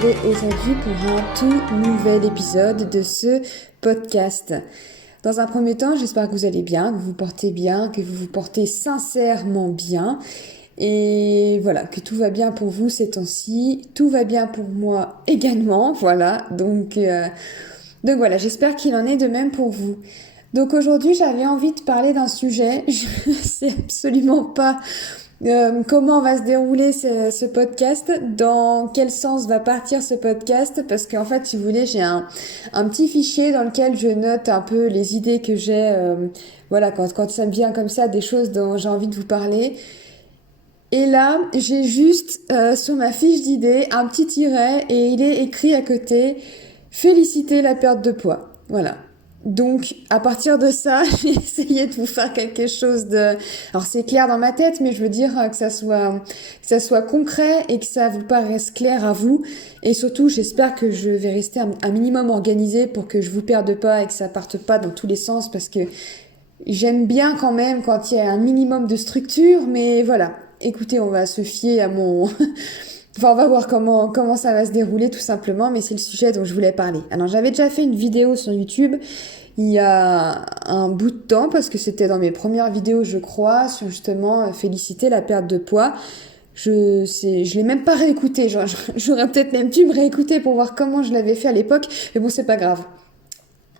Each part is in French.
retrouver aujourd'hui pour un tout nouvel épisode de ce podcast. Dans un premier temps, j'espère que vous allez bien, que vous vous portez bien, que vous vous portez sincèrement bien. Et voilà, que tout va bien pour vous ces temps-ci. Tout va bien pour moi également, voilà. Donc voilà, j'espère qu'il en est de même pour vous. Donc aujourd'hui, j'avais envie de parler d'un sujet. Je sais absolument pas comment va se dérouler ce podcast, dans quel sens va partir ce podcast, parce qu'en fait, si vous voulez, j'ai un petit fichier dans lequel je note un peu les idées que j'ai, voilà, quand ça me vient comme ça, des choses dont j'ai envie de vous parler. Et là, j'ai juste sur ma fiche d'idées un petit tiret et il est écrit à côté féliciter la perte de poids. Voilà. Donc, à partir de ça, j'ai essayé de vous faire quelque chose de... Alors, c'est clair dans ma tête, mais je veux dire que ça soit concret et que ça vous paraisse clair à vous. Et surtout, j'espère que je vais rester un minimum organisée pour que je vous perde pas et que ça parte pas dans tous les sens parce que j'aime bien quand même quand il y a un minimum de structure, mais voilà. Écoutez, on va se fier à mon... Enfin, on va voir comment ça va se dérouler tout simplement, mais c'est le sujet dont je voulais parler. Alors, j'avais déjà fait une vidéo sur YouTube il y a un bout de temps, parce que c'était dans mes premières vidéos, je crois, sur justement féliciter la perte de poids. Je l'ai même pas réécouté. J'aurais peut-être même dû me réécouter pour voir comment je l'avais fait à l'époque, mais bon, c'est pas grave.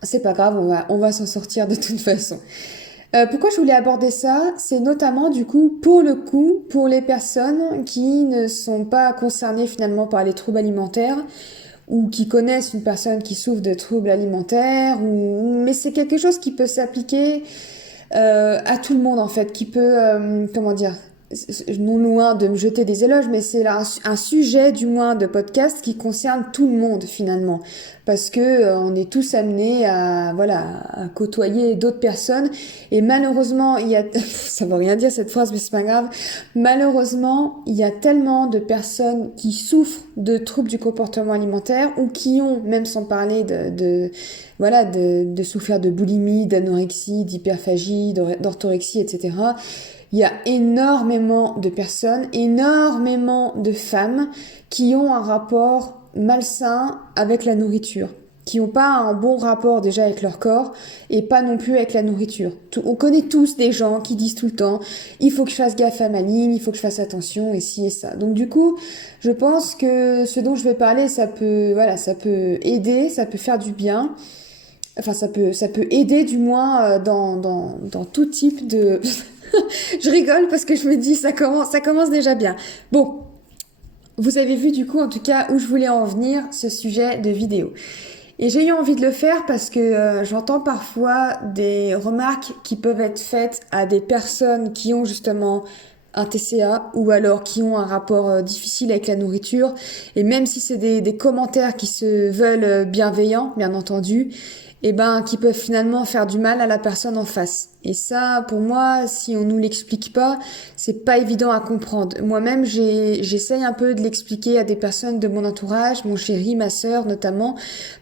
C'est pas grave, on va s'en sortir de toute façon. Pourquoi je voulais aborder ça? C'est notamment du coup pour les personnes qui ne sont pas concernées finalement par les troubles alimentaires ou qui connaissent une personne qui souffre de troubles alimentaires mais c'est quelque chose qui peut s'appliquer à tout le monde en fait, qui peut comment dire, non loin de me jeter des éloges, mais c'est là un sujet du moins de podcast qui concerne tout le monde finalement, parce que on est tous amenés à voilà à côtoyer d'autres personnes et malheureusement il y a ça veut rien dire cette phrase mais c'est pas grave, malheureusement il y a tellement de personnes qui souffrent de troubles du comportement alimentaire ou qui ont, même sans parler de souffrir de boulimie, d'anorexie, d'hyperphagie, d'orthorexie, etc. Il y a énormément de personnes, énormément de femmes qui ont un rapport malsain avec la nourriture, qui n'ont pas un bon rapport déjà avec leur corps et pas non plus avec la nourriture. On connaît tous des gens qui disent tout le temps il faut que je fasse gaffe à ma ligne, il faut que je fasse attention et ci et ça. Donc du coup, je pense que ce dont je vais parler, ça peut aider, ça peut faire du bien. Enfin, ça peut aider du moins dans tout type de... Je rigole parce que je me dis ça commence déjà bien. Bon, vous avez vu du coup en tout cas où je voulais en venir ce sujet de vidéo. Et j'ai eu envie de le faire parce que j'entends parfois des remarques qui peuvent être faites à des personnes qui ont justement un TCA ou alors qui ont un rapport difficile avec la nourriture. Et même si c'est des commentaires qui se veulent bienveillants, bien entendu, et ben qui peuvent finalement faire du mal à la personne en face. Et ça, pour moi, si on nous l'explique pas, c'est pas évident à comprendre. Moi-même, j'essaye un peu de l'expliquer à des personnes de mon entourage, mon chéri, ma sœur notamment,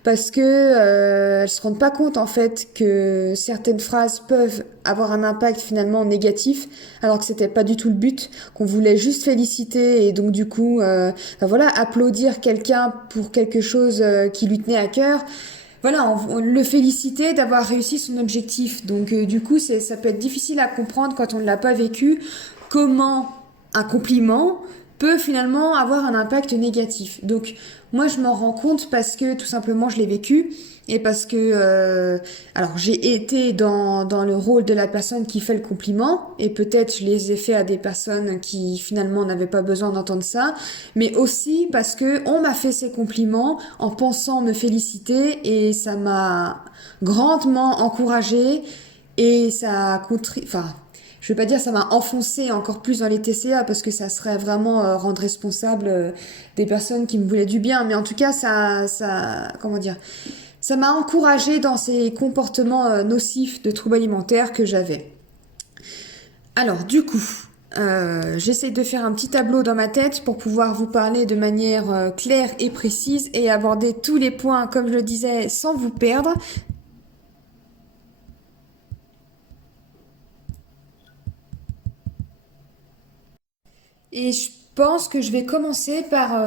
parce que elles se rendent pas compte en fait que certaines phrases peuvent avoir un impact finalement négatif, alors que c'était pas du tout le but, qu'on voulait juste féliciter et donc du coup, voilà, applaudir quelqu'un pour quelque chose qui lui tenait à cœur. Voilà, on le féliciter d'avoir réussi son objectif. Donc du coup, ça peut être difficile à comprendre quand on ne l'a pas vécu, comment un compliment peut finalement avoir un impact négatif. Donc moi, je m'en rends compte parce que tout simplement, je l'ai vécu et parce que alors j'ai été dans le rôle de la personne qui fait le compliment et peut-être je les ai fait à des personnes qui finalement n'avaient pas besoin d'entendre ça, mais aussi parce que on m'a fait ces compliments en pensant me féliciter et ça m'a grandement encouragée et ça a enfin je vais pas dire ça m'a enfoncé encore plus dans les TCA parce que ça serait vraiment rendre responsable des personnes qui me voulaient du bien, mais en tout cas comment dire, ça m'a encouragée dans ces comportements nocifs de troubles alimentaires que j'avais. Alors du coup, j'essaie de faire un petit tableau dans ma tête pour pouvoir vous parler de manière claire et précise et aborder tous les points, comme je le disais, sans vous perdre. Et pense que je vais commencer par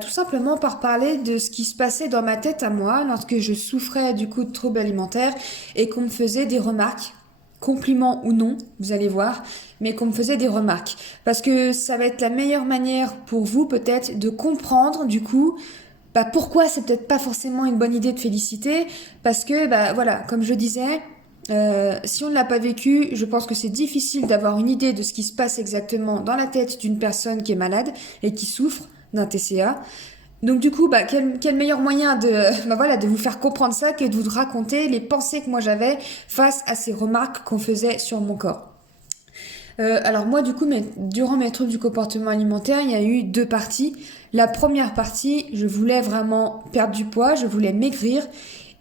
tout simplement par parler de ce qui se passait dans ma tête à moi lorsque je souffrais du coup de troubles alimentaires et qu'on me faisait des remarques, compliments ou non, vous allez voir, mais qu'on me faisait des remarques. Parce que ça va être la meilleure manière pour vous peut-être de comprendre du coup pourquoi c'est peut-être pas forcément une bonne idée de féliciter. Parce que voilà, comme je disais, si on ne l'a pas vécu, je pense que c'est difficile d'avoir une idée de ce qui se passe exactement dans la tête d'une personne qui est malade et qui souffre d'un TCA. Donc du coup, quel meilleur moyen de vous faire comprendre ça que de vous raconter les pensées que moi j'avais face à ces remarques qu'on faisait sur mon corps. Alors moi du coup, durant mes troubles du comportement alimentaire, il y a eu deux parties. La première partie, je voulais vraiment perdre du poids, je voulais maigrir.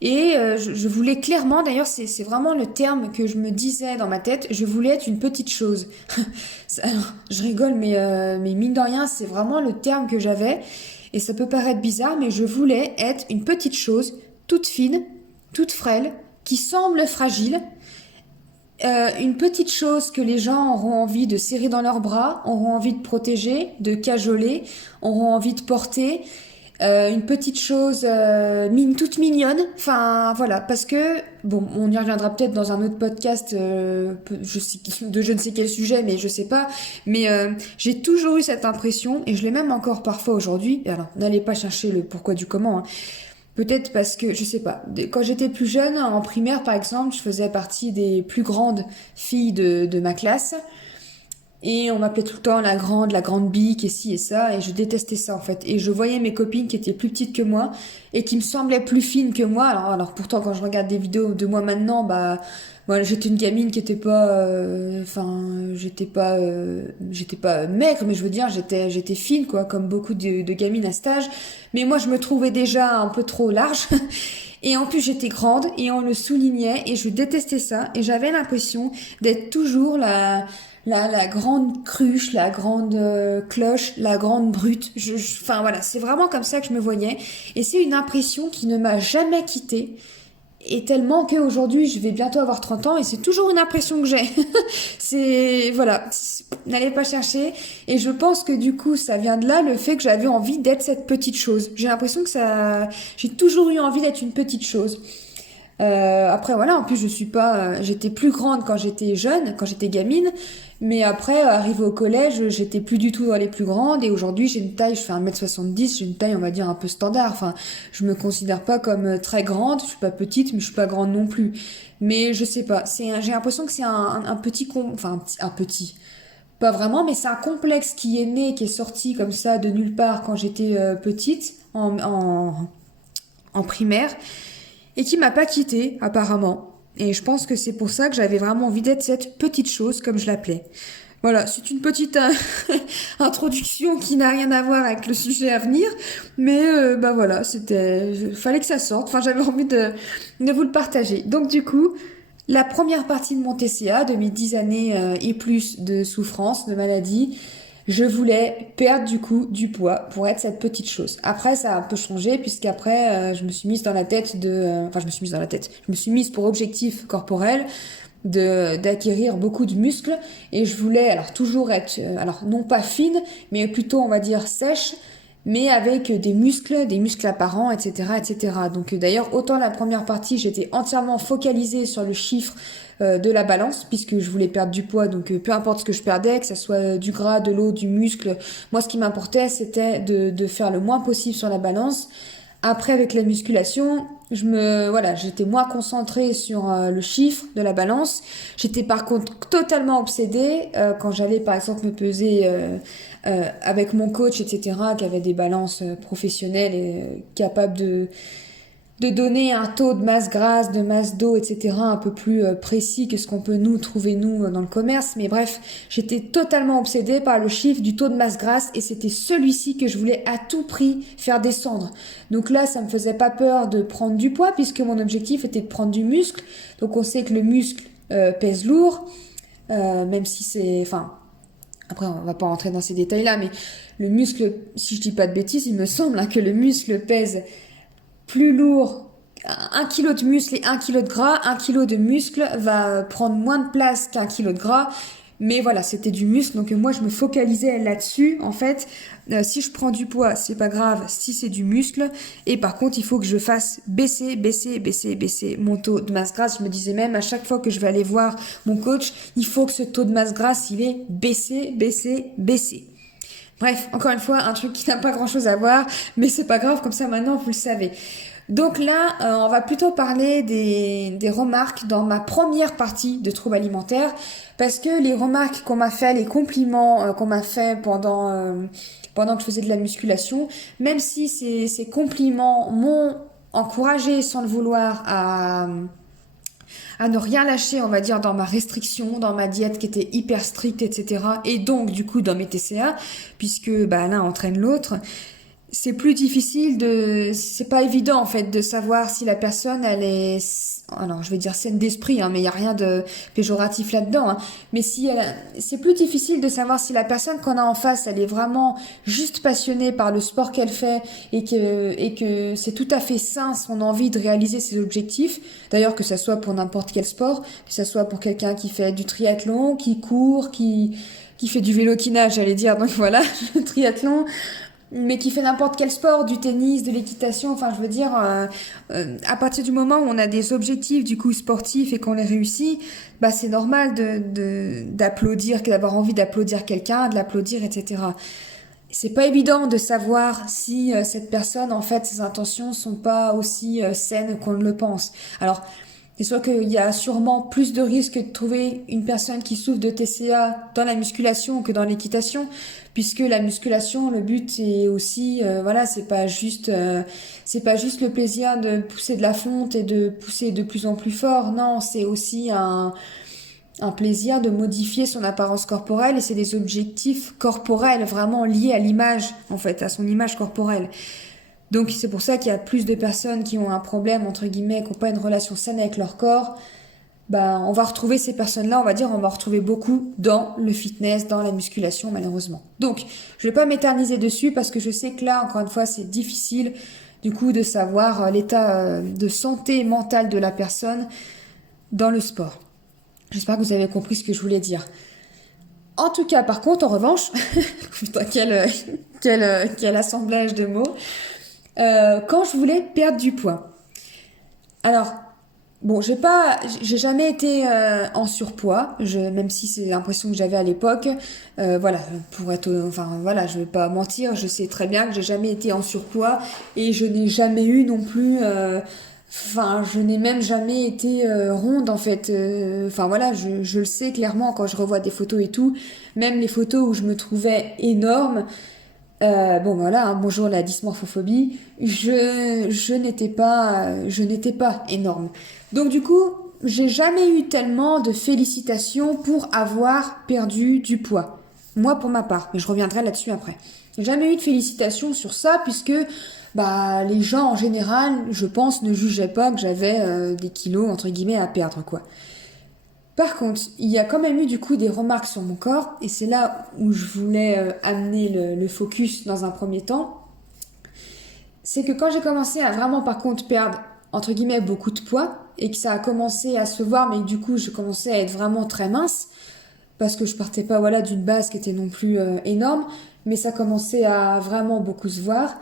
Et je voulais clairement, d'ailleurs c'est vraiment le terme que je me disais dans ma tête, je voulais être une petite chose. Alors, je rigole, mais mine de rien, c'est vraiment le terme que j'avais. Et ça peut paraître bizarre, mais je voulais être une petite chose, toute fine, toute frêle, qui semble fragile. Une petite chose que les gens auront envie de serrer dans leurs bras, auront envie de protéger, de cajoler, auront envie de porter. Une petite chose toute mignonne, enfin voilà, parce que bon, on y reviendra peut-être dans un autre podcast je ne sais quel sujet, mais je sais pas, mais j'ai toujours eu cette impression et je l'ai même encore parfois aujourd'hui. Alors n'allez pas chercher le pourquoi du comment, hein. Peut-être parce que je sais pas, quand j'étais plus jeune en primaire par exemple, je faisais partie des plus grandes filles de ma classe. Et on m'appelait tout le temps la grande bique et ci et ça, et je détestais ça en fait. Et je voyais mes copines qui étaient plus petites que moi et qui me semblaient plus fines que moi. Alors pourtant quand je regarde des vidéos de moi maintenant, moi j'étais une gamine qui était pas, j'étais pas maigre, mais je veux dire j'étais fine quoi, comme beaucoup de gamines à cet âge. Mais moi je me trouvais déjà un peu trop large. Et en plus j'étais grande et on le soulignait et je détestais ça et j'avais l'impression d'être toujours la grande cruche, la grande cloche, la grande brute. Enfin voilà, c'est vraiment comme ça que je me voyais. Et c'est une impression qui ne m'a jamais quittée. Et tellement qu'aujourd'hui, je vais bientôt avoir 30 ans et c'est toujours une impression que j'ai. N'allez pas chercher. Et je pense que du coup, ça vient de là, le fait que j'avais envie d'être cette petite chose. J'ai l'impression que j'ai toujours eu envie d'être une petite chose. Après voilà, en plus j'étais plus grande quand j'étais jeune, quand j'étais gamine, mais après arrivé au collège, j'étais plus du tout dans les plus grandes et aujourd'hui j'ai une taille, je fais 1m70, j'ai une taille on va dire un peu standard, enfin je me considère pas comme très grande, je suis pas petite mais je suis pas grande non plus. Mais je sais pas, j'ai l'impression que c'est un petit, pas vraiment, mais c'est un complexe qui est né, qui est sorti comme ça de nulle part quand j'étais petite en primaire et qui m'a pas quittée apparemment. Et je pense que c'est pour ça que j'avais vraiment envie d'être cette petite chose comme je l'appelais. Voilà, c'est une petite introduction qui n'a rien à voir avec le sujet à venir, mais voilà, fallait que ça sorte. Enfin, j'avais envie de vous le partager. Donc du coup, la première partie de mon TCA, de mes 10 années et plus de souffrance, de maladie, je voulais perdre du coup du poids pour être cette petite chose. Après, ça a un peu changé puisqu'après, je me suis mise je me suis mise pour objectif corporel d'acquérir beaucoup de muscles et je voulais alors toujours être, alors non pas fine, mais plutôt on va dire sèche, mais avec des muscles apparents, etc., etc. Donc d'ailleurs, autant la première partie, j'étais entièrement focalisée sur le chiffre de la balance, puisque je voulais perdre du poids, donc peu importe ce que je perdais, que ce soit du gras, de l'eau, du muscle, moi ce qui m'importait, c'était de faire le moins possible sur la balance. Après, avec la musculation, j'étais moins concentrée sur le chiffre de la balance. J'étais par contre totalement obsédée quand j'allais par exemple me peser avec mon coach, etc., qui avait des balances professionnelles et capables de donner un taux de masse grasse, de masse d'eau, etc., un peu plus précis que ce qu'on peut trouver dans le commerce. Mais bref, j'étais totalement obsédée par le chiffre du taux de masse grasse et c'était celui-ci que je voulais à tout prix faire descendre. Donc là, ça me faisait pas peur de prendre du poids puisque mon objectif était de prendre du muscle. Donc on sait que le muscle pèse lourd, même si après, on va pas rentrer dans ces détails-là, mais le muscle, si je dis pas de bêtises, il me semble que le muscle pèse plus lourd, 1 kg de muscle et 1 kg de gras, 1 kg de muscle va prendre moins de place qu'1 kg de gras, Mais voilà, c'était du muscle, donc moi je me focalisais là-dessus. En fait, si je prends du poids, c'est pas grave si c'est du muscle. Et par contre, il faut que je fasse baisser mon taux de masse grasse. Je me disais même à chaque fois que je vais aller voir mon coach, il faut que ce taux de masse grasse, il est baissé. Bref, encore une fois, un truc qui n'a pas grand-chose à voir, mais c'est pas grave, comme ça maintenant vous le savez. Donc là, on va plutôt parler des remarques dans ma première partie de troubles alimentaires, parce que les remarques qu'on m'a fait, les compliments qu'on m'a fait pendant que je faisais de la musculation, même si ces compliments m'ont encouragé sans le vouloir à ne rien lâcher, on va dire, dans ma restriction, dans ma diète qui était hyper stricte, etc. Et donc, du coup, dans mes TCA, puisque l'un entraîne l'autre, c'est plus difficile c'est pas évident en fait de savoir si la personne elle est, alors je vais dire saine d'esprit, mais il y a rien de péjoratif là-dedans, mais c'est plus difficile de savoir si la personne qu'on a en face elle est vraiment juste passionnée par le sport qu'elle fait et que c'est tout à fait sain son envie de réaliser ses objectifs. D'ailleurs que ça soit pour n'importe quel sport, que ça soit pour quelqu'un qui fait du triathlon, qui court, qui fait du vélo qui nage, j'allais dire, donc voilà, le triathlon, mais qui fait n'importe quel sport, du tennis, de l'équitation, enfin je veux dire, à partir du moment où on a des objectifs du coup sportifs et qu'on les réussit, c'est normal d'applaudir, d'avoir envie d'applaudir quelqu'un, de l'applaudir, etc. C'est pas évident de savoir si cette personne, en fait, ses intentions sont pas aussi saines qu'on ne le pense. Alors, c'est sûr qu'il y a sûrement plus de risques de trouver une personne qui souffre de TCA dans la musculation que dans l'équitation, puisque la musculation, le but est aussi, c'est pas juste le plaisir de pousser de la fonte et de pousser de plus en plus fort. Non, c'est aussi un plaisir de modifier son apparence corporelle, et c'est des objectifs corporels vraiment liés à l'image, en fait, à son image corporelle. Donc c'est pour ça qu'il y a plus de personnes qui ont un problème, entre guillemets, qui n'ont pas une relation saine avec leur corps. On va retrouver ces personnes-là, on va retrouver beaucoup dans le fitness, dans la musculation, malheureusement. Donc, je vais pas m'éterniser dessus parce que je sais que là, encore une fois, c'est difficile, du coup, de savoir l'état de santé mentale de la personne dans le sport. J'espère que vous avez compris ce que je voulais dire. En tout cas, par contre, en revanche, putain, quel assemblage de mots, quand je voulais perdre du poids. Alors, bon, j'ai jamais été en surpoids, même si c'est l'impression que j'avais à l'époque. Je vais pas mentir, je sais très bien que j'ai jamais été en surpoids et je n'ai jamais eu non plus. Je n'ai même jamais été ronde en fait. Je le sais clairement quand je revois des photos et tout, même les photos où je me trouvais énorme. Bonjour la dysmorphophobie. Je n'étais pas énorme. Donc du coup, j'ai jamais eu tellement de félicitations pour avoir perdu du poids. Moi pour ma part, mais je reviendrai là-dessus après. J'ai jamais eu de félicitations sur ça puisque les gens en général, je pense, ne jugeaient pas que j'avais des kilos entre guillemets à perdre quoi. Par contre, il y a quand même eu du coup des remarques sur mon corps, et c'est là où je voulais amener le focus dans un premier temps. C'est que quand j'ai commencé à vraiment par contre perdre entre guillemets beaucoup de poids, et que ça a commencé à se voir, mais du coup je commençais à être vraiment très mince, parce que je partais pas d'une base qui était non plus énorme, mais ça commençait à vraiment beaucoup se voir.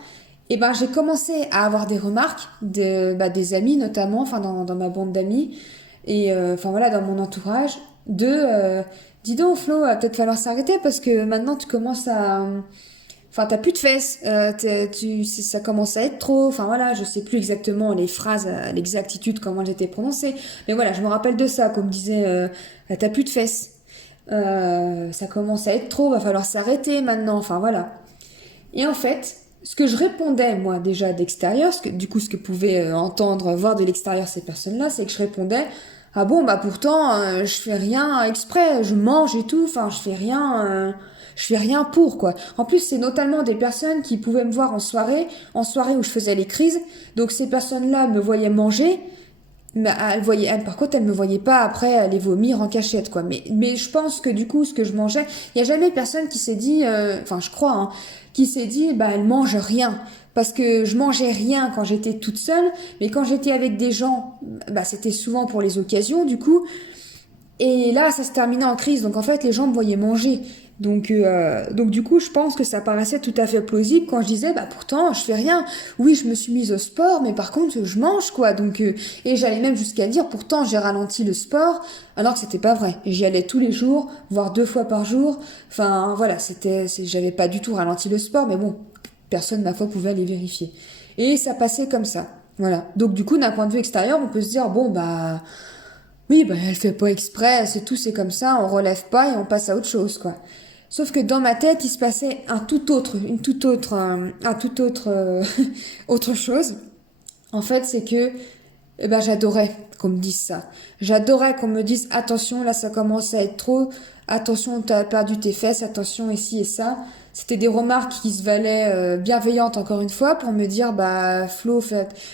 Et j'ai commencé à avoir des remarques des amis notamment, dans ma bande d'amis, et dans mon entourage, dis donc Flo, va peut-être falloir s'arrêter parce que maintenant tu commences t'as plus de fesses, ça commence à être trop, je sais plus exactement les phrases à l'exactitude comment elles étaient prononcées, mais voilà, je me rappelle de ça, qu'on me disait t'as plus de fesses, ça commence à être trop, va falloir s'arrêter maintenant, Et en fait, ce que je répondais, moi, déjà d'extérieur, ce que pouvaient entendre, voir de l'extérieur ces personnes-là, c'est que je répondais « Ah bon, pourtant, je fais rien exprès, je mange et tout, je fais rien pour, quoi. » En plus, c'est notamment des personnes qui pouvaient me voir en soirée où je faisais les crises, donc ces personnes-là me voyaient manger, mais par contre, elles me voyaient pas après aller vomir en cachette, quoi. Mais je pense que du coup, ce que je mangeais, il y a jamais personne qui s'est dit, je crois, qui s'est dit, elle mange rien. Parce que je mangeais rien quand j'étais toute seule, mais quand j'étais avec des gens, c'était souvent pour les occasions, du coup. Et là, ça se terminait en crise. Donc en fait, les gens me voyaient manger. Donc du coup, je pense que ça paraissait tout à fait plausible quand je disais, bah pourtant, je fais rien. Oui, je me suis mise au sport, mais par contre, je mange, quoi. Et j'allais même jusqu'à dire, pourtant, j'ai ralenti le sport, alors que c'était pas vrai. J'y allais tous les jours, voire 2 fois par jour. Enfin, voilà, j'avais pas du tout ralenti le sport, mais bon, personne, ma foi, pouvait aller vérifier. Et ça passait comme ça. Voilà. Donc du coup, d'un point de vue extérieur, on peut se dire, bon, bah, oui, bah, elle fait pas exprès, c'est tout, c'est comme ça, on relève pas et on passe à autre chose, quoi. Sauf que dans ma tête, il se passait un tout autre, autre chose. En fait, c'est que, eh ben, j'adorais qu'on me dise ça. J'adorais qu'on me dise, attention, là, ça commence à être trop. Attention, t'as perdu tes fesses, attention, ici et ça. C'était des remarques qui se valaient bienveillantes, encore une fois, pour me dire, bah, Flo,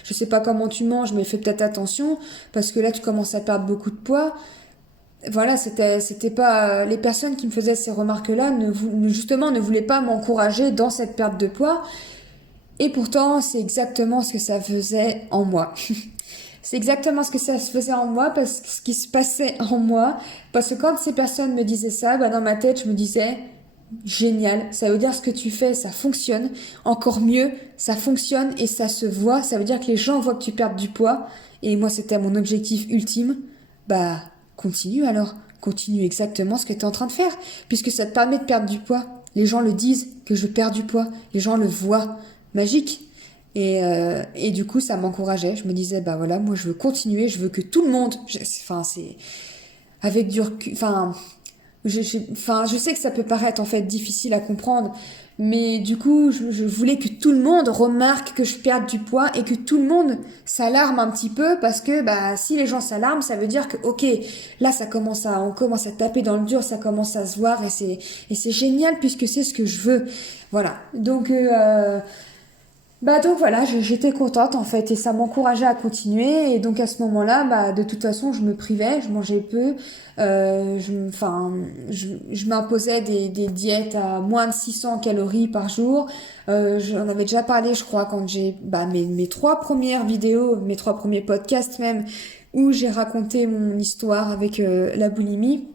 je sais pas comment tu manges, mais fais peut-être attention, parce que là, tu commences à perdre beaucoup de poids. Voilà, c'était pas les personnes qui me faisaient ces remarques-là justement ne voulaient pas m'encourager dans cette perte de poids. Et pourtant, c'est exactement ce que ça faisait en moi. C'est exactement ce que ça se faisait en moi, parce que ce qui se passait en moi, parce que quand ces personnes me disaient ça, bah dans ma tête, je me disais, génial, ça veut dire ce que tu fais, ça fonctionne. Encore mieux, ça fonctionne et ça se voit. Ça veut dire que les gens voient que tu perds du poids. Et moi, c'était mon objectif ultime. Bah, continue alors. Continue exactement ce que tu es en train de faire. Puisque ça te permet de perdre du poids. Les gens le disent que je perds du poids. Les gens le voient. Magique. Et du coup, ça m'encourageait. Je me disais, bah voilà, moi, je veux continuer. Je veux que tout le monde... Enfin, c'est... Avec du recul... Enfin... je sais que ça peut paraître en fait difficile à comprendre, mais du coup, je voulais que tout le monde remarque que je perde du poids et que tout le monde s'alarme un petit peu parce que bah si les gens s'alarment, ça veut dire que ok, là on commence à taper dans le dur, ça commence à se voir et c'est génial puisque c'est ce que je veux. Voilà. Donc voilà, j'étais contente en fait et ça m'encourageait à continuer et donc à ce moment-là, bah de toute façon je me privais, je mangeais peu, je m'imposais des diètes à moins de 600 calories par jour. J'en avais déjà parlé, je crois, quand j'ai mes 3 premières vidéos, mes 3 premiers podcasts même, où j'ai raconté mon histoire avec la boulimie.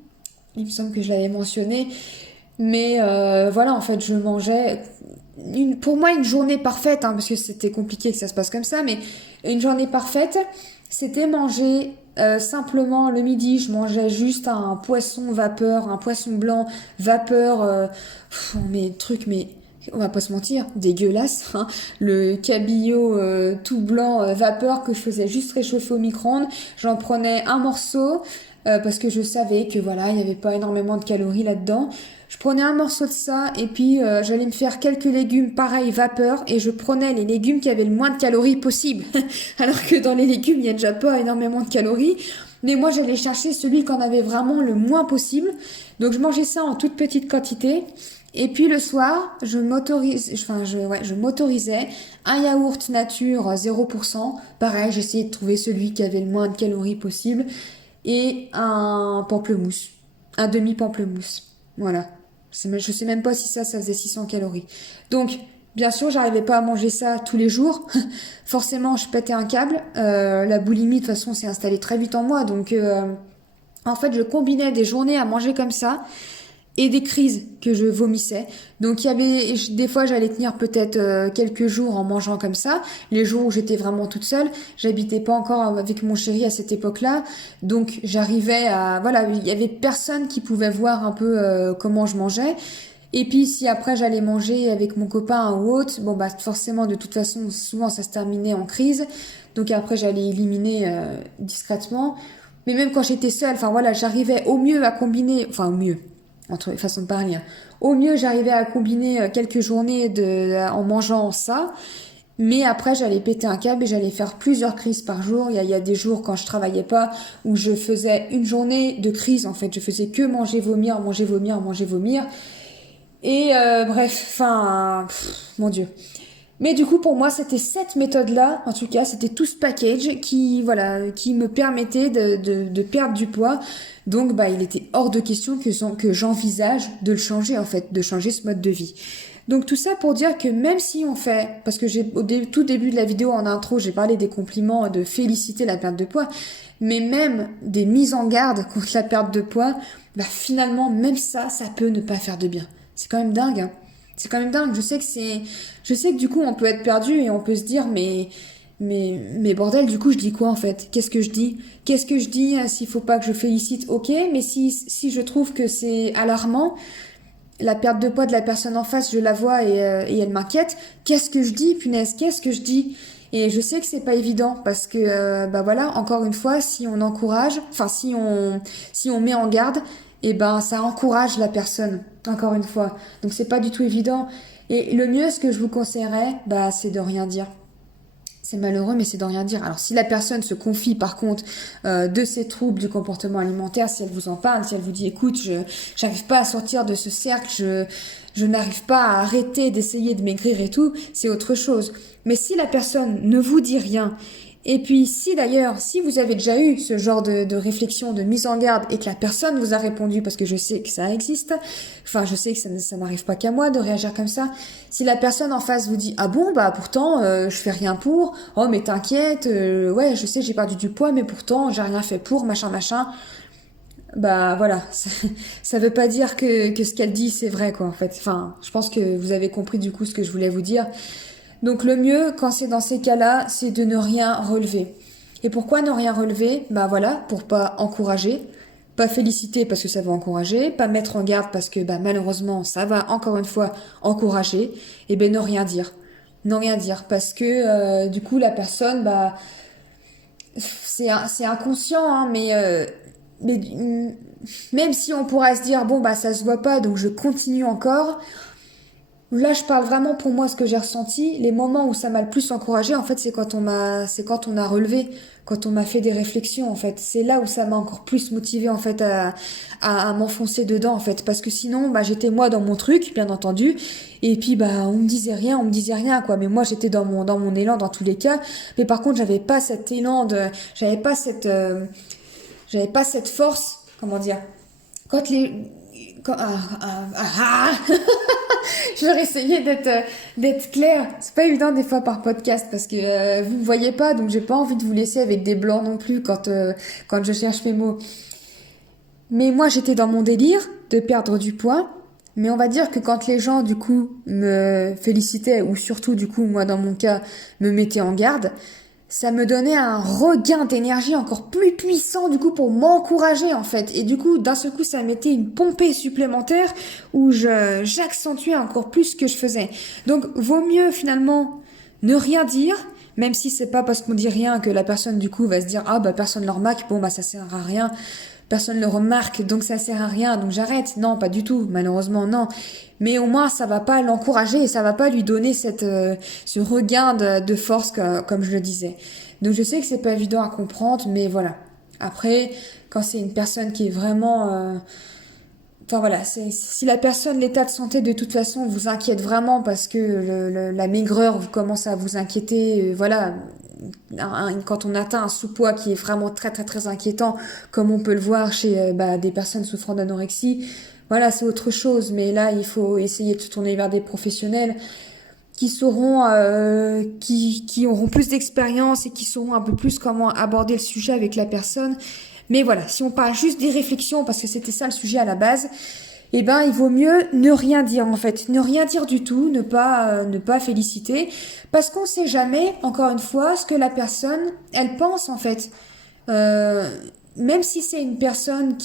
Il me semble que je l'avais mentionné. Mais voilà, en fait, je mangeais pour moi une journée parfaite, hein, parce que c'était compliqué que ça se passe comme ça, mais une journée parfaite, c'était manger simplement le midi, je mangeais juste un poisson vapeur, un poisson blanc vapeur, mais truc, mais on va pas se mentir, dégueulasse, hein, le cabillaud tout blanc vapeur que je faisais juste réchauffer au micro-ondes, j'en prenais un morceau parce que je savais que voilà, il n'y avait pas énormément de calories là-dedans. Je prenais un morceau de ça et puis j'allais me faire quelques légumes pareil vapeur et je prenais les légumes qui avaient le moins de calories possible. Alors que dans les légumes, il n'y a déjà pas énormément de calories. Mais moi, j'allais chercher celui qui en avait vraiment le moins possible. Donc je mangeais ça en toute petite quantité. Et puis le soir, je m'autorisais un yaourt nature 0%. Pareil, j'essayais de trouver celui qui avait le moins de calories possible. Et un pamplemousse. Un demi-pamplemousse. Voilà. Je sais même pas si ça faisait 600 calories. Donc, bien sûr, j'arrivais pas à manger ça tous les jours. Forcément, je pétais un câble. La boulimie, de toute façon, s'est installée très vite en moi. Donc, en fait, je combinais des journées à manger comme ça et des crises que je vomissais. Donc des fois j'allais tenir peut-être quelques jours en mangeant comme ça. Les jours où j'étais vraiment toute seule, j'habitais pas encore avec mon chéri à cette époque-là. Donc j'arrivais à voilà, il y avait personne qui pouvait voir un peu comment je mangeais. Et puis si après j'allais manger avec mon copain ou autre, bon bah forcément de toute façon souvent ça se terminait en crise. Donc après j'allais éliminer discrètement. Mais même quand j'étais seule, enfin voilà, j'arrivais au mieux à combiner, enfin au mieux entre façon de parler. Hein. Au mieux, j'arrivais à combiner quelques journées en mangeant ça, mais après, j'allais péter un câble et j'allais faire plusieurs crises par jour. Il y a des jours quand je travaillais pas où je faisais une journée de crise. En fait, je faisais que manger, vomir, manger, vomir, manger, vomir. Et bref, enfin, mon Dieu. Mais du coup, pour moi, c'était cette méthode-là, en tout cas, c'était tout ce package qui me permettait de perdre du poids. Donc, bah, il était hors de question que j'envisage de le changer, en fait, de changer ce mode de vie. Donc tout ça pour dire que même si on fait, parce que tout début de la vidéo en intro, j'ai parlé des compliments, de féliciter la perte de poids, mais même des mises en garde contre la perte de poids, bah finalement, même ça peut ne pas faire de bien. C'est quand même dingue, hein. C'est quand même dingue. Je sais que du coup, on peut être perdu et on peut se dire, mais bordel, du coup, je dis quoi en fait? Qu'est-ce que je dis? Qu'est-ce que je dis s'il faut pas que je félicite? Ok, mais si je trouve que c'est alarmant, la perte de poids de la personne en face, je la vois et elle m'inquiète. Qu'est-ce que je dis, punaise? Qu'est-ce que je dis? Et je sais que c'est pas évident parce que, bah voilà, encore une fois, si on encourage, enfin si on met en garde, et ben ça encourage la personne. Encore une fois, donc c'est pas du tout évident. Et le mieux, ce que je vous conseillerais, bah c'est de rien dire. C'est malheureux, mais c'est de rien dire. Alors, si la personne se confie, par contre, de ses troubles du comportement alimentaire, si elle vous en parle, si elle vous dit, écoute, j'arrive pas à sortir de ce cercle, je n'arrive pas à arrêter d'essayer de maigrir et tout, c'est autre chose. Mais si la personne ne vous dit rien, et puis si d'ailleurs, si vous avez déjà eu ce genre de réflexion, de mise en garde, et que la personne vous a répondu, parce que je sais que ça existe, enfin je sais que ça n'arrive pas qu'à moi de réagir comme ça, si la personne en face vous dit ah bon bah pourtant je fais rien pour, oh mais t'inquiète, ouais je sais j'ai perdu du poids mais pourtant j'ai rien fait pour, machin machin, bah voilà, ça veut pas dire que ce qu'elle dit c'est vrai quoi en fait, enfin je pense que vous avez compris du coup ce que je voulais vous dire. Donc le mieux, quand c'est dans ces cas-là, c'est de ne rien relever. Et pourquoi ne rien relever? Bah voilà, pour pas encourager, pas féliciter parce que ça va encourager, pas mettre en garde parce que bah malheureusement ça va encore une fois encourager, et ben ne rien dire. Ne rien dire parce que du coup la personne bah c'est inconscient hein, mais même si on pourrait se dire bon bah ça se voit pas donc je continue encore. Là, je parle vraiment pour moi ce que j'ai ressenti. Les moments où ça m'a le plus encouragé, en fait, c'est quand on a relevé, quand on m'a fait des réflexions, en fait. C'est là où ça m'a encore plus motivé, en fait, à m'enfoncer dedans, en fait. Parce que sinon, bah, j'étais moi dans mon truc, bien entendu. Et puis, bah, on me disait rien, quoi. Mais moi, j'étais dans mon élan dans tous les cas. Mais par contre, j'avais pas cette force, comment dire. Quand les, je vais essayer d'être claire. C'est pas évident des fois par podcast parce que vous me voyez pas, donc j'ai pas envie de vous laisser avec des blancs non plus quand je cherche mes mots. Mais moi, j'étais dans mon délire de perdre du poids. Mais on va dire que quand les gens, du coup, me félicitaient, ou surtout, du coup, moi, dans mon cas, me mettaient en garde, ça me donnait un regain d'énergie encore plus puissant du coup pour m'encourager en fait et du coup d'un seul coup ça mettait une pompée supplémentaire où j'accentuais encore plus ce que je faisais. Donc vaut mieux finalement ne rien dire, même si c'est pas parce qu'on dit rien que la personne du coup va se dire ah bah personne ne le remarque, bon bah ça sert à rien, personne ne le remarque donc ça sert à rien donc j'arrête. Non, pas du tout, malheureusement non. Mais au moins ça va pas l'encourager et ça va pas lui donner ce regain de force comme je le disais. Donc je sais que c'est pas évident à comprendre, mais voilà. Après, quand c'est une personne qui est vraiment enfin voilà, si la personne, l'état de santé de toute façon vous inquiète vraiment parce que la maigreur vous commence à vous inquiéter, voilà, quand on atteint un sous-poids qui est vraiment très très très inquiétant, comme on peut le voir chez des personnes souffrant d'anorexie, voilà, c'est autre chose. Mais là, il faut essayer de se tourner vers des professionnels qui sauront, qui auront plus d'expérience et qui sauront un peu plus comment aborder le sujet avec la personne. Mais voilà, si on parle juste des réflexions, parce que c'était ça le sujet à la base, eh ben, il vaut mieux ne rien dire, en fait. Ne rien dire du tout, ne pas féliciter. Parce qu'on sait jamais, encore une fois, ce que la personne, elle pense, en fait. Euh, Même si c'est une personne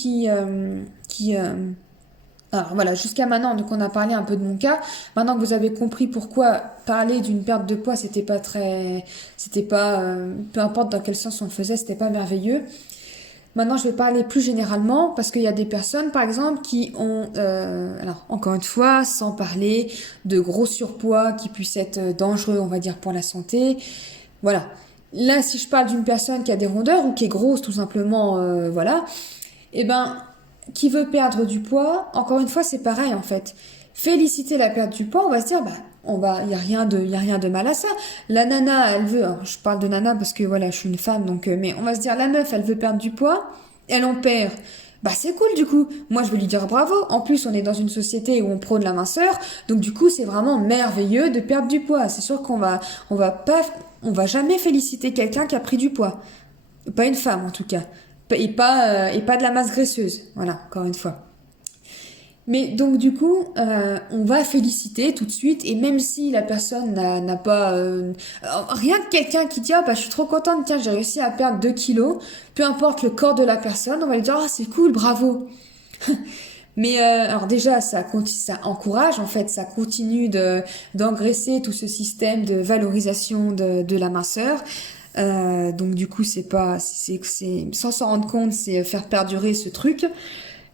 alors voilà, jusqu'à maintenant, donc on a parlé un peu de mon cas. Maintenant que vous avez compris pourquoi parler d'une perte de poids, c'était pas, peu importe dans quel sens on le faisait, c'était pas merveilleux. Maintenant, je vais parler plus généralement parce qu'il y a des personnes, par exemple, qui ont, alors encore une fois, sans parler de gros surpoids qui puissent être dangereux, on va dire, pour la santé. Voilà. Là, si je parle d'une personne qui a des rondeurs ou qui est grosse, tout simplement, voilà, eh ben, qui veut perdre du poids, encore une fois, c'est pareil en fait. Féliciter la perte du poids, on va se dire, il y a rien de mal à ça. La nana, elle veut, alors, je parle de nana parce que voilà, je suis une femme, donc, mais on va se dire, la meuf, elle veut perdre du poids, elle en perd. bah c'est cool du coup. Moi je vais lui dire bravo. En plus on est dans une société où on prône la minceur, donc du coup c'est vraiment merveilleux de perdre du poids. C'est sûr on va pas, on va jamais féliciter quelqu'un qui a pris du poids. Pas une femme en tout cas. Et pas de la masse graisseuse. Voilà, encore une fois. Mais donc du coup, on va féliciter tout de suite et même si la personne n'a pas... rien que quelqu'un qui dit «Ah bah je suis trop contente, tiens j'ai réussi à perdre 2 kilos», peu importe le corps de la personne, on va lui dire «Ah c'est cool, bravo». Mais alors déjà, ça encourage, en fait, ça continue d'engraisser tout ce système de valorisation de la minceur. Donc du coup, sans s'en rendre compte, c'est faire perdurer ce truc.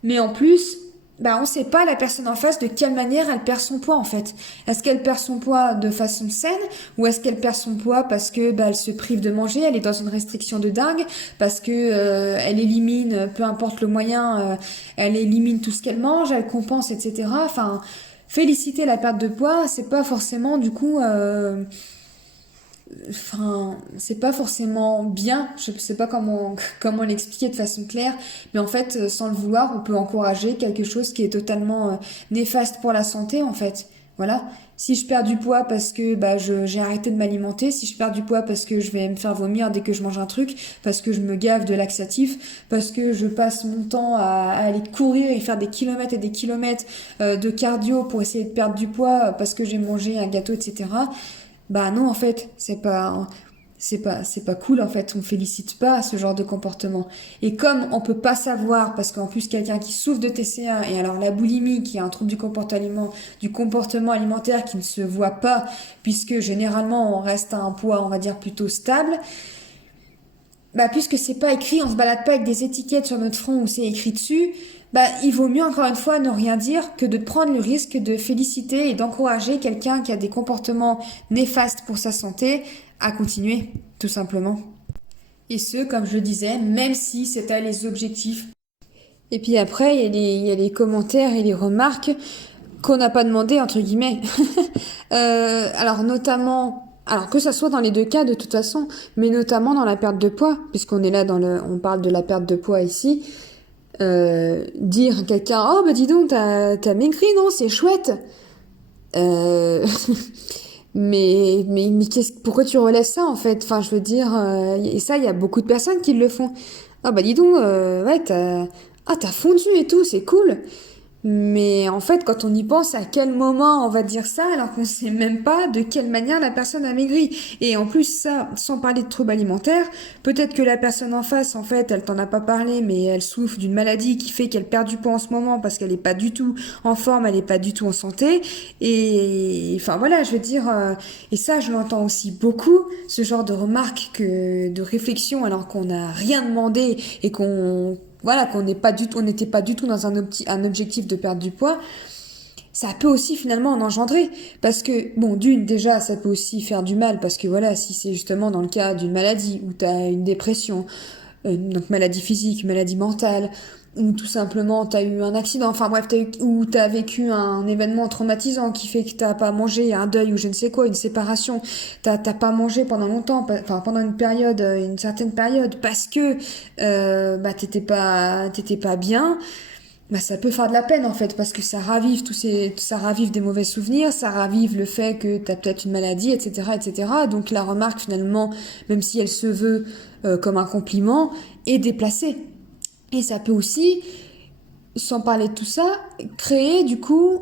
Mais en plus, bah, on sait pas la personne en face de quelle manière elle perd son poids en fait. Est-ce qu'elle perd son poids de façon saine ou est-ce qu'elle perd son poids parce que bah, elle se prive de manger, elle est dans une restriction de dingue, parce que elle élimine, peu importe le moyen, elle élimine tout ce qu'elle mange, elle compense, etc. Enfin, féliciter la perte de poids, c'est pas forcément du coup enfin, c'est pas forcément bien, je sais pas comment l'expliquer de façon claire, mais en fait, sans le vouloir, on peut encourager quelque chose qui est totalement néfaste pour la santé, en fait. Voilà. Si je perds du poids parce que bah j'ai arrêté de m'alimenter, si je perds du poids parce que je vais me faire vomir dès que je mange un truc, parce que je me gave de laxatif, parce que je passe mon temps à aller courir et faire des kilomètres et des kilomètres de cardio pour essayer de perdre du poids parce que j'ai mangé un gâteau, etc. Bah non, en fait, c'est pas cool, en fait. On félicite pas ce genre de comportement. Et comme on peut pas savoir, parce qu'en plus, quelqu'un qui souffre de TCA, et alors la boulimie, qui est un trouble du comportement alimentaire qui ne se voit pas, puisque généralement, on reste à un poids, on va dire, plutôt stable, bah, puisque c'est pas écrit, on se balade pas avec des étiquettes sur notre front où c'est écrit dessus, bah, il vaut mieux encore une fois ne rien dire que de prendre le risque de féliciter et d'encourager quelqu'un qui a des comportements néfastes pour sa santé à continuer, tout simplement. Et ce, comme je le disais, même si c'est à les objectifs. Et puis après, il y a les commentaires et les remarques qu'on n'a pas demandé, entre guillemets. Alors notamment, alors que ça soit dans les deux cas de toute façon, mais notamment dans la perte de poids, puisqu'on est là on parle de la perte de poids ici. Dire à quelqu'un «Oh bah dis donc t'as maigri, non, c'est chouette». euh, mais pourquoi tu relèves ça en fait, enfin je veux dire, et ça il y a beaucoup de personnes qui le font. «Ah bah dis donc, ouais t'as fondu et tout, c'est cool». Mais en fait, quand on y pense, à quel moment on va dire ça alors qu'on sait même pas de quelle manière la personne a maigri. Et en plus, ça, sans parler de troubles alimentaires, peut-être que la personne en face, en fait, elle t'en a pas parlé, mais elle souffre d'une maladie qui fait qu'elle perd du poids en ce moment parce qu'elle est pas du tout en forme, elle est pas du tout en santé. Et enfin voilà, je veux dire, et ça, je l'entends aussi beaucoup, ce genre de remarques de réflexion alors qu'on n'a rien demandé et qu'on n'est pas du tout, on n'était pas du tout dans un objectif de perdre du poids, ça peut aussi finalement en engendrer. Parce que, bon, déjà, ça peut aussi faire du mal, parce que voilà, si c'est justement dans le cas d'une maladie, où tu as une dépression, donc maladie physique, maladie mentale, ou tout simplement t'as eu un accident, enfin bref, ou t'as vécu un événement traumatisant qui fait que t'as pas mangé, un deuil ou je ne sais quoi, une séparation, t'as pas mangé pendant longtemps, enfin pendant une certaine période, parce que bah t'étais pas bien. Bah, ça peut faire de la peine en fait parce que ça ravive des mauvais souvenirs, ça ravive le fait que t'as peut-être une maladie, etc., etc. Donc la remarque finalement, même si elle se veut comme un compliment, est déplacée. Et ça peut aussi, sans parler de tout ça, créer du coup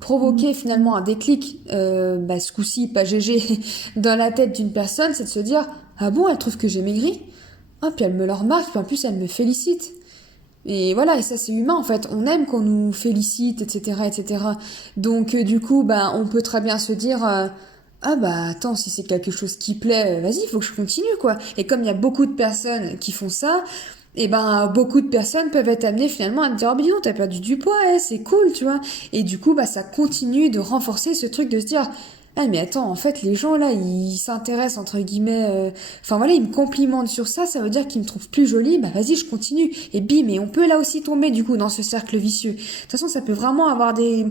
provoquer finalement un déclic, bah, ce coup-ci pas GG, dans la tête d'une personne, c'est de se dire ah bon, elle trouve que j'ai maigri, ah puis elle me le remarque, puis en plus elle me félicite. Et voilà, et ça c'est humain en fait, on aime qu'on nous félicite, etc., etc. Donc du coup, bah on peut très bien se dire ah bah attends, si c'est quelque chose qui plaît, vas-y, il faut que je continue quoi. Et comme il y a beaucoup de personnes qui font ça, et ben beaucoup de personnes peuvent être amenées finalement à te dire oh dis donc t'as perdu du poids, c'est cool, tu vois. Et du coup, bah ça continue de renforcer ce truc de se dire ah mais attends, en fait les gens là ils s'intéressent entre guillemets, enfin voilà, ils me complimentent sur ça, ça veut dire qu'ils me trouvent plus jolie, bah vas-y je continue. Et bim, et on peut là aussi tomber du coup dans ce cercle vicieux. De toute façon ça peut vraiment avoir des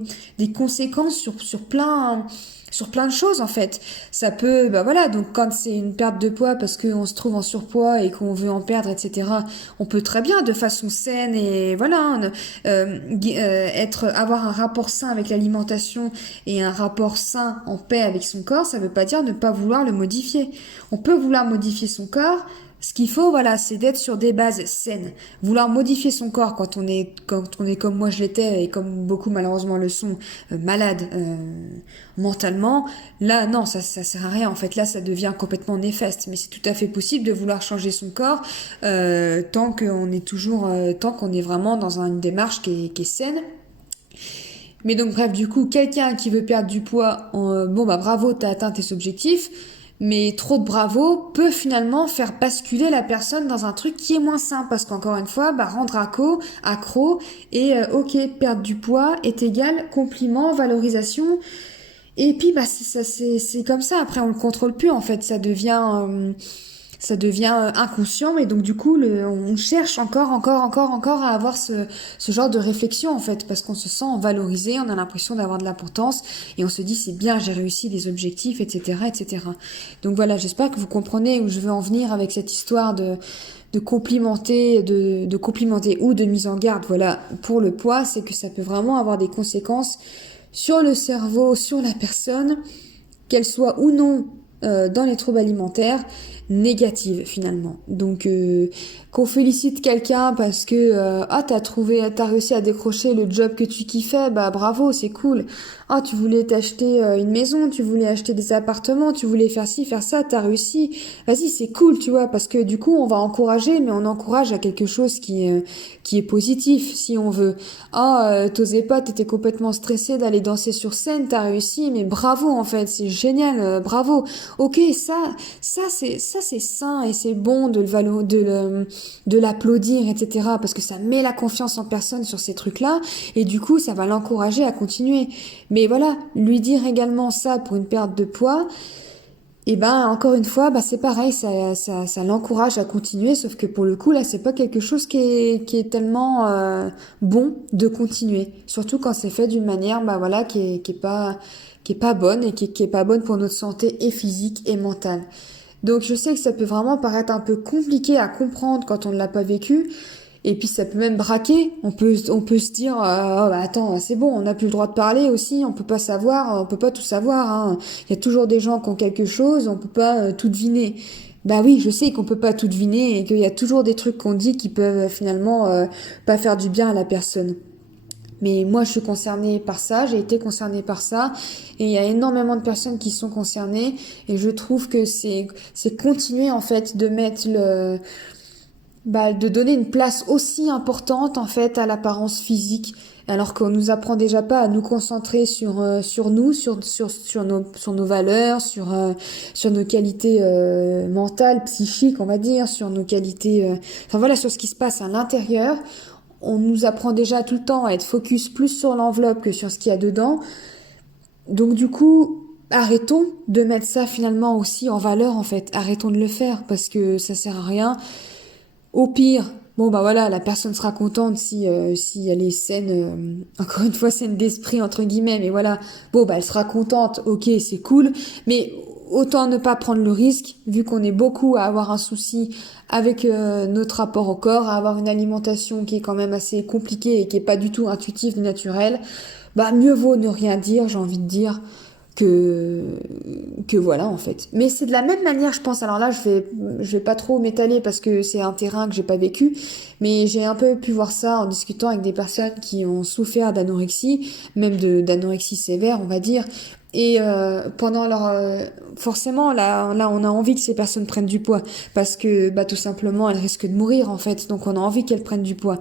conséquences sur plein sur plein de choses en fait. Ça peut, bah voilà, donc quand c'est une perte de poids parce qu'on se trouve en surpoids et qu'on veut en perdre, etc., on peut très bien de façon saine et voilà, avoir un rapport sain avec l'alimentation et un rapport sain en paix avec son corps, ça veut pas dire ne pas vouloir le modifier. On peut vouloir modifier son corps. Ce qu'il faut, voilà, c'est d'être sur des bases saines. Vouloir modifier son corps quand on est comme moi je l'étais et comme beaucoup malheureusement le sont, malade mentalement, là non, ça sert à rien. En fait, là, ça devient complètement néfaste. Mais c'est tout à fait possible de vouloir changer son corps tant qu'on est vraiment dans une démarche qui est saine. Mais donc bref, du coup, quelqu'un qui veut perdre du poids, bon bah bravo, t'as atteint tes objectifs. Mais trop de bravo peut finalement faire basculer la personne dans un truc qui est moins sain parce qu'encore une fois, bah, rendre accro et ok, perdre du poids est égal compliment, valorisation. Et puis bah c'est comme ça. Après on le contrôle plus en fait, ça devient inconscient, mais donc du coup on cherche encore à avoir ce genre de réflexion en fait, parce qu'on se sent valorisé, on a l'impression d'avoir de l'importance et on se dit c'est bien, j'ai réussi les objectifs, etc., etc. Donc voilà, j'espère que vous comprenez où je veux en venir avec cette histoire de complimenter, de complimenter ou de mise en garde. Voilà, pour le poids, c'est que ça peut vraiment avoir des conséquences sur le cerveau, sur la personne, qu'elle soit ou non dans les troubles alimentaires, négatives finalement. Donc qu'on félicite quelqu'un parce que t'as réussi à décrocher le job que tu kiffais, bah bravo, c'est cool. Ah, tu voulais t'acheter une maison, tu voulais acheter des appartements, tu voulais faire ci, faire ça, t'as réussi. Vas-y, c'est cool, tu vois, parce que du coup, on va encourager, mais on encourage à quelque chose qui est positif, si on veut. T'osais pas, t'étais complètement stressé d'aller danser sur scène, t'as réussi, mais bravo, en fait, c'est génial, bravo. Ok, ça c'est sain et c'est bon de l'applaudir, etc. Parce que ça met la confiance en personne sur ces trucs-là et du coup, ça va l'encourager à continuer. Mais voilà, lui dire également ça pour une perte de poids, et ben encore une fois, bah c'est pareil, ça l'encourage à continuer, sauf que pour le coup là, c'est pas quelque chose qui est tellement bon de continuer, surtout quand c'est fait d'une manière bah voilà qui est pas bonne et qui est pas bonne pour notre santé et physique et mentale. Donc je sais que ça peut vraiment paraître un peu compliqué à comprendre quand on ne l'a pas vécu. Et puis ça peut même braquer. On peut se dire, bah attends, c'est bon, on n'a plus le droit de parler aussi. On peut pas savoir, on peut pas tout savoir. Hein. Il y a toujours des gens qui ont quelque chose. On peut pas tout deviner. Bah oui, je sais qu'on peut pas tout deviner et qu'il y a toujours des trucs qu'on dit qui peuvent finalement pas faire du bien à la personne. Mais moi, je suis concernée par ça, j'ai été concernée par ça, et il y a énormément de personnes qui sont concernées, et je trouve que c'est continuer en fait de mettre de donner une place aussi importante en fait à l'apparence physique, alors qu'on nous apprend déjà pas à nous concentrer sur nous, sur nos valeurs, sur nos qualités mentales, psychiques, on va dire, sur nos qualités, enfin voilà, sur ce qui se passe à l'intérieur. On nous apprend déjà tout le temps à être focus plus sur l'enveloppe que sur ce qu'il y a dedans. Donc du coup, arrêtons de mettre ça finalement aussi en valeur en fait. Arrêtons de le faire parce que ça sert à rien. Au pire, bon bah voilà, la personne sera contente si elle est saine, encore une fois saine d'esprit entre guillemets, mais voilà, bon bah elle sera contente, ok c'est cool, mais autant ne pas prendre le risque, vu qu'on est beaucoup à avoir un souci avec notre rapport au corps, à avoir une alimentation qui est quand même assez compliquée et qui est pas du tout intuitive ni naturelle, bah mieux vaut ne rien dire, j'ai envie de dire, que voilà en fait. Mais c'est de la même manière, je pense. Alors là, je vais pas trop m'étaler parce que c'est un terrain que j'ai pas vécu, mais j'ai un peu pu voir ça en discutant avec des personnes qui ont souffert d'anorexie, même d'anorexie sévère, on va dire. Et pendant leur forcément là on a envie que ces personnes prennent du poids parce que bah tout simplement elles risquent de mourir en fait, donc on a envie qu'elles prennent du poids.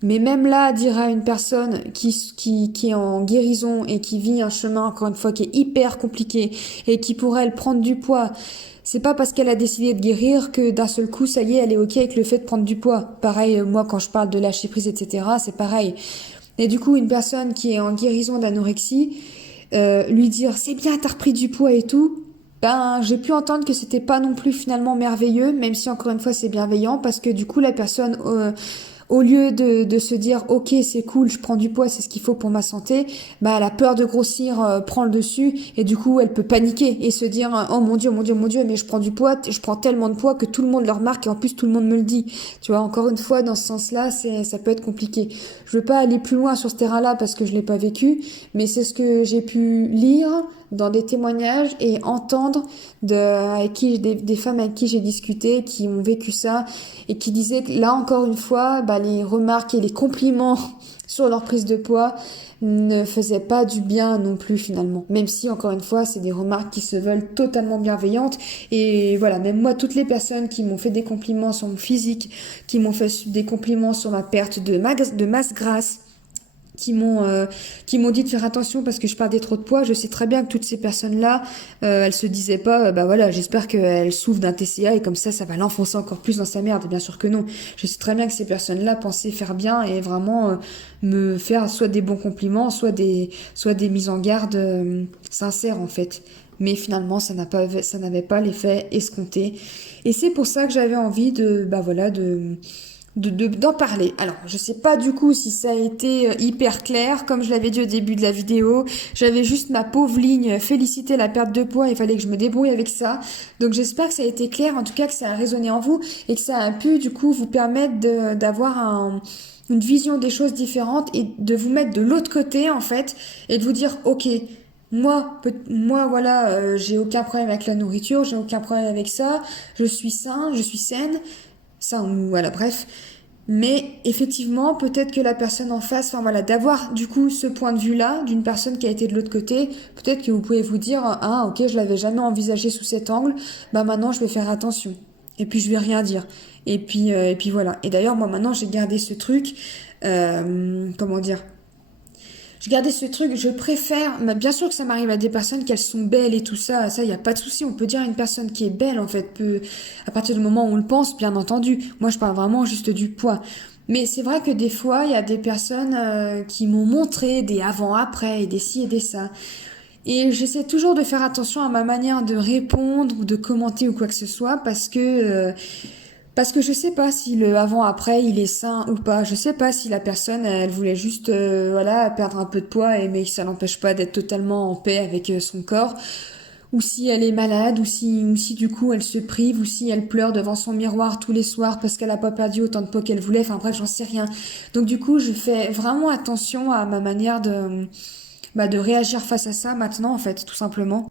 Mais même là, dire à une personne qui est en guérison et qui vit un chemin, encore une fois, qui est hyper compliqué et qui pourrait elle prendre du poids, c'est pas parce qu'elle a décidé de guérir que d'un seul coup, ça y est, elle est ok avec le fait de prendre du poids. Pareil, moi, quand je parle de lâcher prise, etc., c'est pareil. Et du coup, une personne qui est en guérison d'anorexie, lui dire c'est bien, t'as repris du poids et tout, ben j'ai pu entendre que c'était pas non plus finalement merveilleux, même si encore une fois c'est bienveillant, parce que du coup la personne au lieu de se dire ok c'est cool, je prends du poids, c'est ce qu'il faut pour ma santé, bah la peur de grossir prend le dessus et du coup elle peut paniquer et se dire oh mon Dieu, mon Dieu, mon Dieu, mais je prends du poids, je prends tellement de poids que tout le monde le remarque et en plus tout le monde me le dit. Tu vois, encore une fois dans ce sens-là, ça peut être compliqué. Je veux pas aller plus loin sur ce terrain-là parce que je l'ai pas vécu, mais c'est ce que j'ai pu lire dans des témoignages et entendre des femmes avec qui j'ai discuté, qui ont vécu ça et qui disaient que là encore une fois, bah, les remarques et les compliments sur leur prise de poids ne faisaient pas du bien non plus finalement. Même si encore une fois, c'est des remarques qui se veulent totalement bienveillantes. Et voilà, même moi, toutes les personnes qui m'ont fait des compliments sur mon physique, qui m'ont fait des compliments sur ma perte de masse grasse, qui m'ont dit de faire attention parce que je perdais trop de poids. Je sais très bien que toutes ces personnes-là, elles se disaient pas, bah voilà, j'espère qu'elles souffrent d'un TCA et comme ça va l'enfoncer encore plus dans sa merde. Bien sûr que non. Je sais très bien que ces personnes-là pensaient faire bien et vraiment me faire soit des bons compliments, soit des mises en garde sincères en fait. Mais finalement, ça n'avait pas l'effet escompté. Et c'est pour ça que j'avais envie d'en parler. Alors, je sais pas du coup si ça a été hyper clair, comme je l'avais dit au début de la vidéo, j'avais juste ma pauvre ligne féliciter la perte de poids, il fallait que je me débrouille avec ça. Donc j'espère que ça a été clair, en tout cas que ça a résonné en vous et que ça a pu du coup vous permettre d'avoir une vision des choses différentes et de vous mettre de l'autre côté en fait et de vous dire ok, moi voilà, j'ai aucun problème avec la nourriture, j'ai aucun problème avec ça, je suis sain, je suis saine. Ça, voilà, bref. Mais effectivement, peut-être que la personne en face, enfin voilà, d'avoir du coup ce point de vue-là, d'une personne qui a été de l'autre côté, peut-être que vous pouvez vous dire, ah ok, je l'avais jamais envisagé sous cet angle, bah maintenant je vais faire attention. Et puis je vais rien dire. Et puis voilà. Et d'ailleurs, moi maintenant j'ai gardé ce truc, comment dire, je gardais ce truc, je préfère, mais bien sûr que ça m'arrive à des personnes qu'elles sont belles et tout ça, il y a pas de souci, on peut dire à une personne qui est belle en fait, à partir du moment où on le pense, bien entendu. Moi je parle vraiment juste du poids. Mais c'est vrai que des fois, il y a des personnes qui m'ont montré des avant-après et des ci et des ça. Et j'essaie toujours de faire attention à ma manière de répondre ou de commenter ou quoi que ce soit parce que je sais pas si le avant-après il est sain ou pas. Je sais pas si la personne elle voulait juste voilà perdre un peu de poids mais ça l'empêche pas d'être totalement en paix avec son corps. Ou si elle est malade, ou si du coup elle se prive, ou si elle pleure devant son miroir tous les soirs parce qu'elle a pas perdu autant de poids qu'elle voulait. Enfin bref, j'en sais rien. Donc du coup, je fais vraiment attention à ma manière de réagir face à ça maintenant en fait, tout simplement.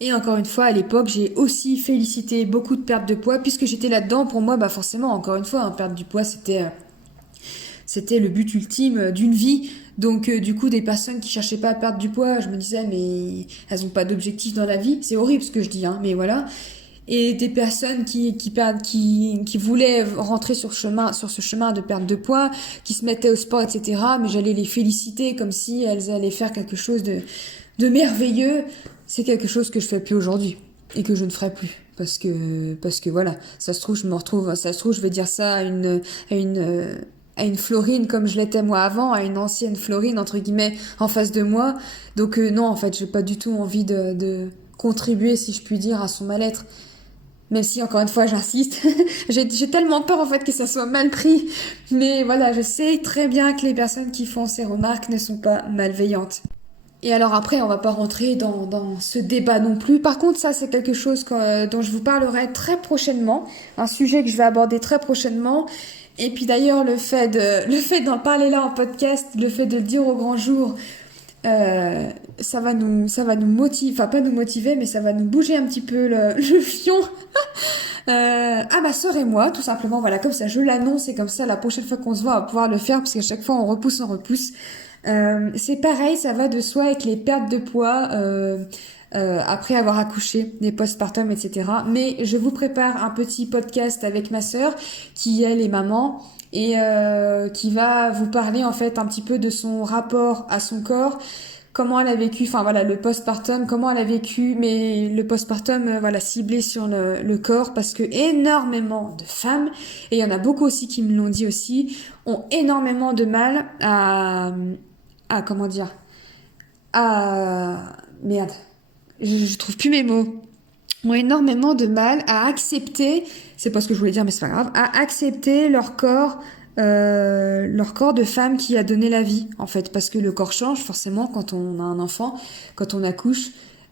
Et encore une fois, à l'époque, j'ai aussi félicité beaucoup de pertes de poids puisque j'étais là-dedans. Pour moi, bah forcément, encore une fois, perdre du poids, c'était le but ultime d'une vie. Donc du coup, des personnes qui cherchaient pas à perdre du poids, je me disais mais elles ont pas d'objectif dans la vie. C'est horrible ce que je dis, hein, mais voilà. Et des personnes qui voulaient rentrer sur ce chemin de perte de poids, qui se mettaient au sport, etc. Mais j'allais les féliciter comme si elles allaient faire quelque chose de merveilleux. C'est quelque chose que je fais plus aujourd'hui et que je ne ferai plus parce que voilà, ça se trouve je vais dire ça à une Florine comme je l'étais moi avant, à une ancienne Florine entre guillemets en face de moi. Donc non, en fait, j'ai pas du tout envie de contribuer, si je puis dire, à son mal-être. Même si, encore une fois, j'insiste, j'ai tellement peur, en fait, que ça soit mal pris. Mais voilà, je sais très bien que les personnes qui font ces remarques ne sont pas malveillantes. Et alors après, on va pas rentrer dans ce débat non plus. Par contre, ça, c'est quelque chose dont je vous parlerai très prochainement. Un sujet que je vais aborder très prochainement. Et puis d'ailleurs, le fait d'en parler là en podcast, le fait de le dire au grand jour, ça va nous motiver, enfin pas nous motiver, mais ça va nous bouger un petit peu le fion à ma sœur et moi, tout simplement. Voilà, comme ça, je l'annonce et comme ça, la prochaine fois qu'on se voit, on va pouvoir le faire parce qu'à chaque fois, on repousse. C'est pareil, ça va de soi avec les pertes de poids après avoir accouché, les postpartum, etc. Mais je vous prépare un petit podcast avec ma sœur qui, elle, est maman et qui va vous parler en fait un petit peu de son rapport à son corps, comment elle a vécu, enfin voilà, le postpartum, comment elle a vécu, mais le postpartum, voilà, ciblé sur le corps, parce que énormément de femmes, et il y en a beaucoup aussi qui me l'ont dit aussi, ont énormément de mal comment dire, merde, je trouve plus mes mots, ont énormément de mal à accepter, c'est pas ce que je voulais dire, mais c'est pas grave, à accepter leur corps leur corps de femme qui a donné la vie, en fait, parce que le corps change forcément quand on a un enfant, quand on accouche.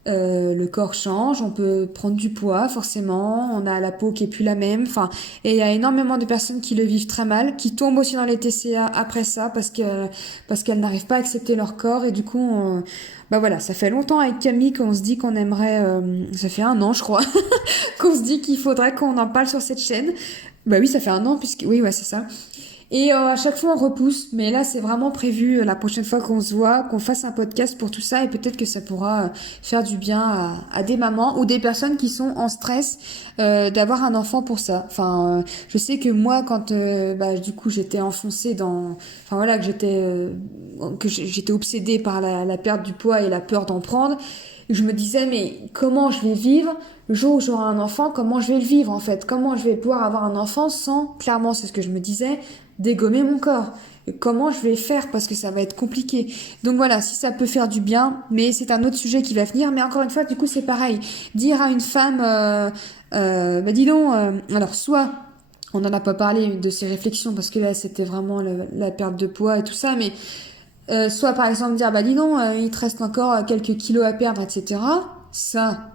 Le corps change, on peut prendre du poids forcément, on a la peau qui est plus la même, enfin, et il y a énormément de personnes qui le vivent très mal, qui tombent aussi dans les TCA après ça parce qu'elles n'arrivent pas à accepter leur corps et du coup, bah voilà, ça fait longtemps avec Camille qu'on se dit qu'on aimerait, ça fait 1 an je crois, qu'on se dit qu'il faudrait qu'on en parle sur cette chaîne. Bah oui, ça fait 1 an puisque oui, ouais, c'est ça. Et à chaque fois on repousse, mais là c'est vraiment prévu la prochaine fois qu'on se voit, qu'on fasse un podcast pour tout ça et peut-être que ça pourra faire du bien à des mamans ou des personnes qui sont en stress d'avoir un enfant pour ça. Enfin, je sais que moi quand du coup j'étais enfoncée dans, enfin voilà, que j'étais obsédée par la perte du poids et la peur d'en prendre. Je me disais mais comment je vais vivre le jour où j'aurai un enfant, comment je vais le vivre en fait, comment je vais pouvoir avoir un enfant sans, clairement c'est ce que je me disais, dégommer mon corps. Comment je vais faire parce que ça va être compliqué. Donc voilà, si ça peut faire du bien, mais c'est un autre sujet qui va venir. Mais encore une fois, du coup, c'est pareil. Dire à une femme, dis donc, alors soit on n'en a pas parlé de ces réflexions parce que là c'était vraiment la perte de poids et tout ça, mais soit par exemple dire dis donc, il te reste encore quelques kilos à perdre, etc. Ça,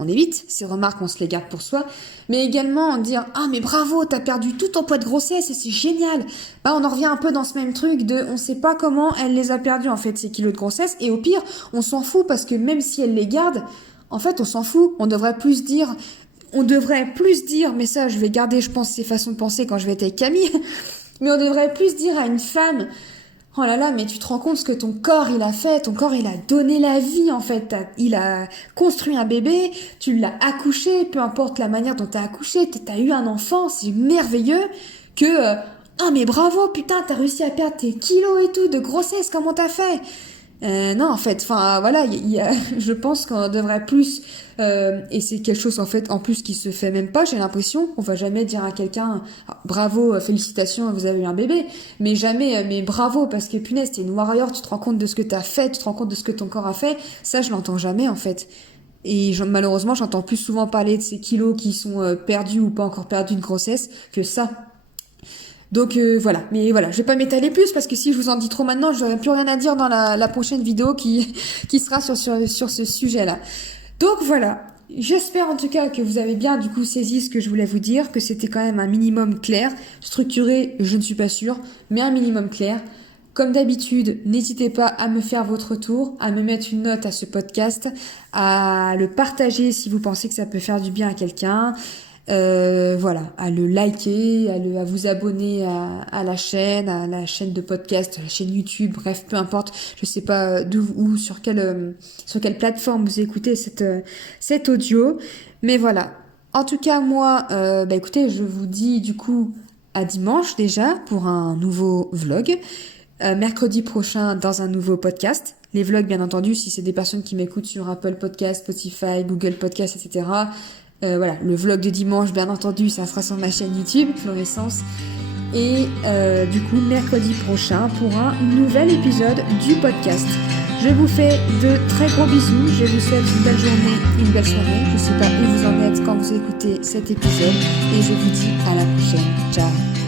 on évite ces remarques, on se les garde pour soi, mais également dire mais bravo, t'as perdu tout ton poids de grossesse et c'est génial. Bah on en revient un peu dans ce même truc de on sait pas comment elle les a perdus en fait ces kilos de grossesse et au pire on s'en fout parce que même si elle les garde, en fait on s'en fout. On devrait plus dire, mais ça je vais garder je pense ces façons de penser quand je vais être avec Camille, mais on devrait plus dire à une femme oh là là, mais tu te rends compte ce que ton corps il a fait, ton corps il a donné la vie en fait, il a construit un bébé, tu l'as accouché, peu importe la manière dont t'as accouché, t'as eu un enfant, c'est merveilleux que mais bravo putain t'as réussi à perdre tes kilos et tout de grossesse, comment t'as fait? Non en fait, enfin voilà, je pense qu'on devrait plus et c'est quelque chose en fait en plus qui se fait même pas, j'ai l'impression. On va jamais dire à quelqu'un bravo, félicitations, vous avez eu un bébé, mais jamais mais bravo parce que punaise t'es une warrior, tu te rends compte de ce que t'as fait, tu te rends compte de ce que ton corps a fait. Ça je l'entends jamais en fait. Et malheureusement j'entends plus souvent parler de ces kilos qui sont perdus ou pas encore perdus de grossesse que ça. Donc voilà, mais voilà, je vais pas m'étaler plus parce que si je vous en dis trop maintenant, j'aurai plus rien à dire dans la prochaine vidéo qui sera sur ce sujet-là. Donc voilà, j'espère en tout cas que vous avez bien du coup saisi ce que je voulais vous dire, que c'était quand même un minimum clair, structuré, je ne suis pas sûre, mais un minimum clair. Comme d'habitude, n'hésitez pas à me faire votre retour, à me mettre une note à ce podcast, à le partager si vous pensez que ça peut faire du bien à quelqu'un. Voilà, à le liker, à vous abonner à la chaîne de podcast, à la chaîne YouTube, bref, peu importe, je sais pas d'où ou sur quelle plateforme vous écoutez cet audio, mais voilà. En tout cas, moi, écoutez, je vous dis du coup à dimanche déjà pour un nouveau vlog, mercredi prochain dans un nouveau podcast. Les vlogs, bien entendu, si c'est des personnes qui m'écoutent sur Apple Podcast, Spotify, Google Podcast, etc. Voilà, le vlog de dimanche, bien entendu, ça sera sur ma chaîne YouTube, Florescence. Et du coup, mercredi prochain pour un nouvel épisode du podcast. Je vous fais de très gros bisous. Je vous souhaite une belle journée, une belle soirée. Je ne sais pas où vous en êtes quand vous écoutez cet épisode. Et je vous dis à la prochaine. Ciao.